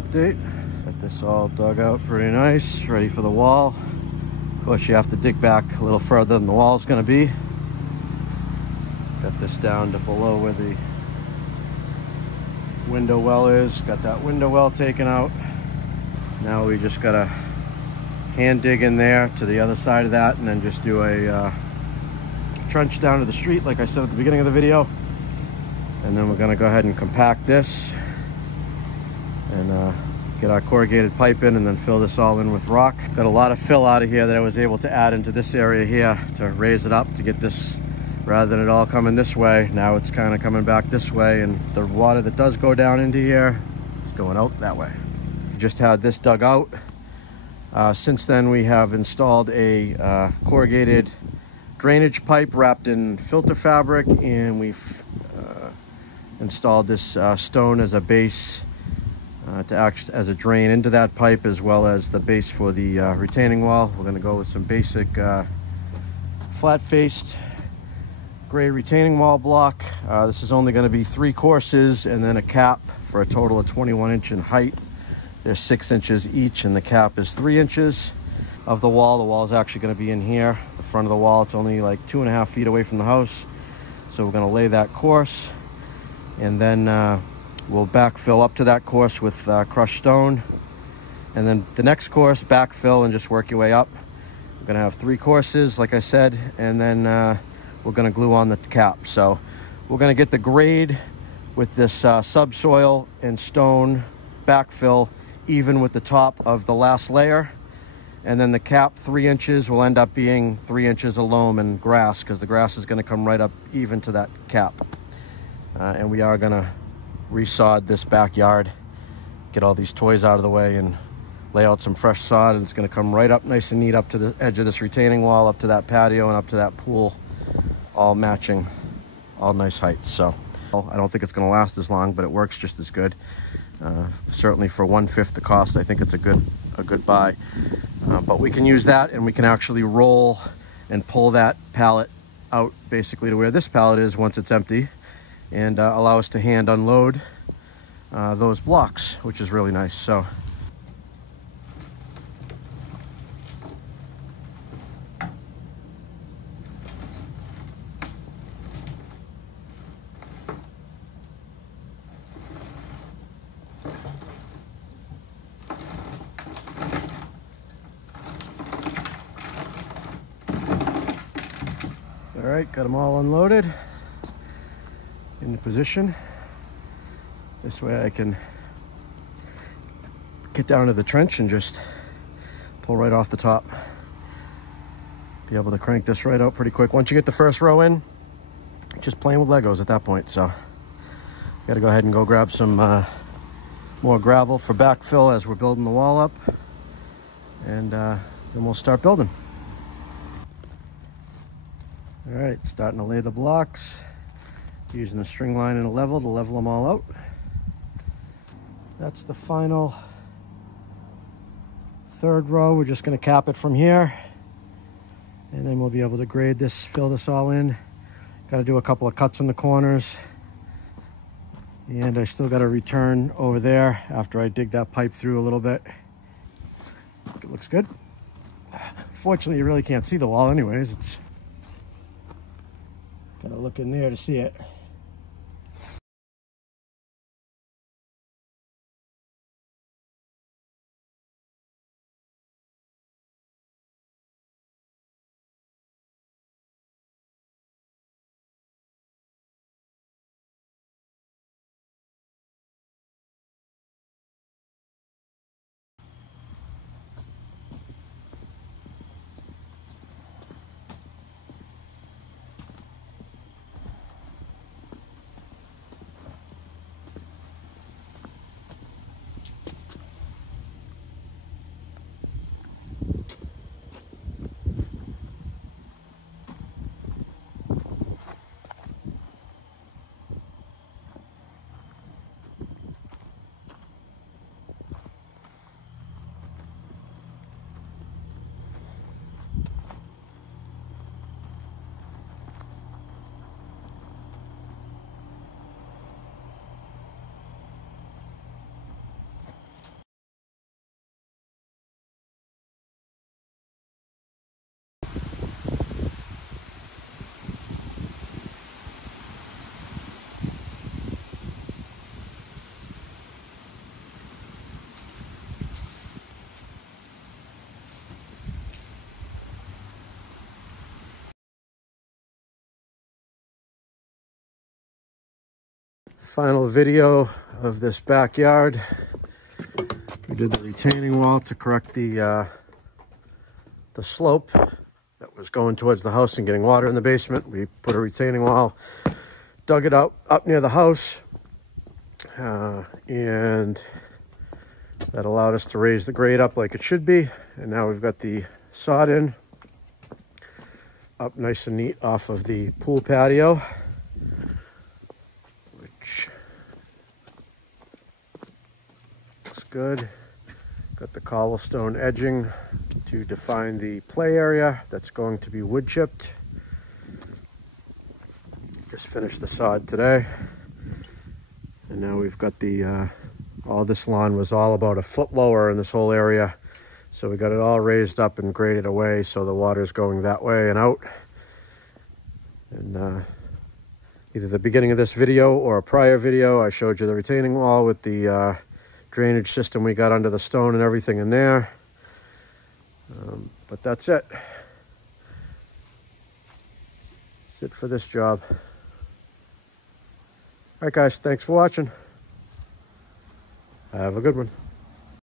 little update. Got this all dug out pretty nice, ready for the wall. Of course, you have to dig back a little further than the wall is going to be. Got this down to below where the window well is. Got that window well taken out. Now we just got to hand dig in there to the other side of that and then just do a trench down to the street like I said at the beginning of the video. And then we're going to go ahead and compact this and get our corrugated pipe in and then fill this all in with rock. Got a lot of fill out of here that I was able to add into this area here to raise it up to get this, rather than it all coming this way, now it's kind of coming back this way, and the water that does go down into here is going out that way. Just had this dug out. Since then we have installed a corrugated drainage pipe wrapped in filter fabric, and we've installed this stone as a base to act as a drain into that pipe, as well as the base for the retaining wall. We're going to go with some basic flat-faced gray retaining wall block. This is only going to be 3 courses and then a cap for a total of 21 inch in height. They're 6 inches each and the cap is 3 inches of the wall. The wall is actually going to be in here, the front of the wall. It's only like 2.5 feet away from the house. So we're going to lay that course, and then we'll backfill up to that course with crushed stone. And then the next course, backfill and just work your way up. We're going to have 3 courses, like I said, and then we're going to glue on the cap. So we're going to get the grade with this subsoil and stone backfill even with the top of the last layer. And then the cap, 3 inches, will end up being 3 inches of loam and grass, because the grass is going to come right up even to that cap. And we are going to resod this backyard, get all these toys out of the way, and lay out some fresh sod, and it's going to come right up nice and neat up to the edge of this retaining wall, up to that patio and up to that pool, all matching, all nice heights. So I don't think it's going to last as long, but it works just as good. Certainly for 1/5 the cost, I think it's a good buy. But we can use that, and we can actually roll and pull that pallet out basically to where this pallet is once it's empty, and allow us to hand unload those blocks, which is really nice. So all right, got them all unloaded into position. This way I can get down to the trench and just pull right off the top. Be able to crank this right out pretty quick. Once you get the first row in, just playing with Legos at that point. So got to go ahead and go grab some more gravel for backfill as we're building the wall up, and then we'll start building. All right, starting to lay the blocks, using the string line and a level to level them all out. That's the final 3rd row. We're just going to cap it from here, and then we'll be able to grade this, fill this all in. Got to do a couple of cuts in the corners, and I still got to return over there after I dig that pipe through a little bit. I think it looks good. Fortunately, you really can't see the wall anyways. It's gotta look in there to see it. Final video of this backyard. We did the retaining wall to correct the slope that was going towards the house and getting water in the basement. We put a retaining wall, dug it out up near the house, and that allowed us to raise the grade up like it should be. And now we've got the sod in up nice and neat off of the pool patio, which looks good. Got the cobblestone edging to define the play area that's going to be wood chipped. Just finished the sod today. And now we've got the, all this lawn was all about a foot lower in this whole area. So we got it all raised up and graded away so the water's going that way and out. And either the beginning of this video or a prior video, I showed you the retaining wall with the drainage system we got under the stone and everything in there. But that's it. That's it for this job. All right, guys, thanks for watching. Have a good one.